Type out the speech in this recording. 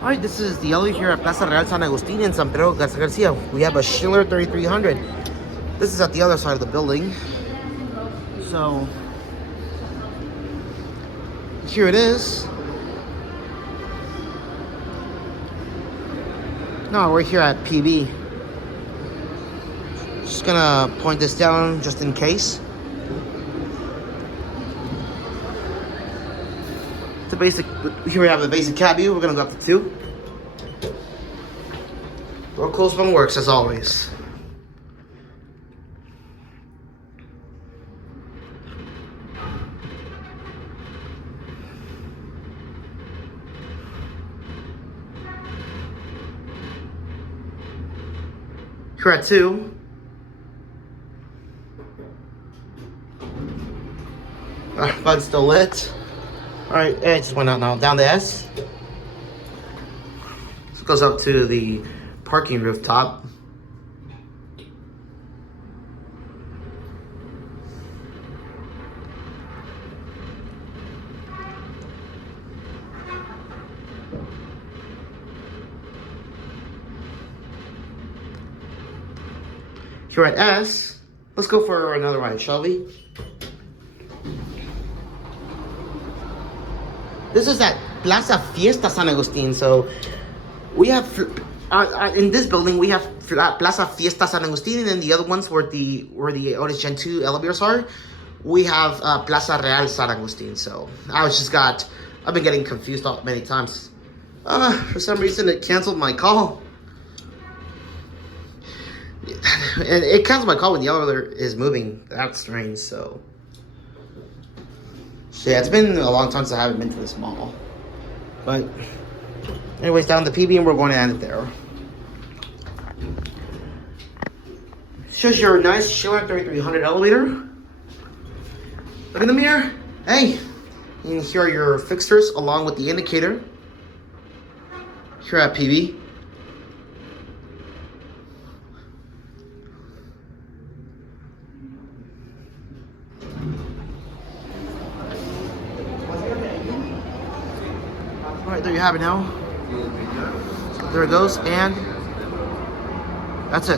Alright, this is the elevator here at Plaza Real San Agustin in San Pedro Garcia. We have a Schindler 3300. This is at the other side of the building. So, here it is. No, we're here at PB. Just gonna point this down just in case. The basic, here we have the basic cab view. We're gonna go up to 2. Roll close button works as always. Here at 2. Button's still lit. Alright, it just went out now. Down to S. This goes up to the parking rooftop. Here at S, let's go for another ride, shall we? This is at Plaza Fiesta San Agustin. So we have in this building we have Plaza Fiesta San Agustin, and the other ones where the Otis Gen 2 elevators are, we have Plaza Real San Agustin. So I've been getting confused many times. For some reason it canceled my call. And it cancels my call when the elevator is moving. That's strange. So yeah, it's been a long time since I haven't been to this mall. But anyways, down the PB, and we're going to end it there. Shows your nice Schindler 3300 elevator. Look in the mirror. Hey, and here are your fixtures along with the indicator. Here at PB. Alright, there you have it now. So there it goes, and that's it.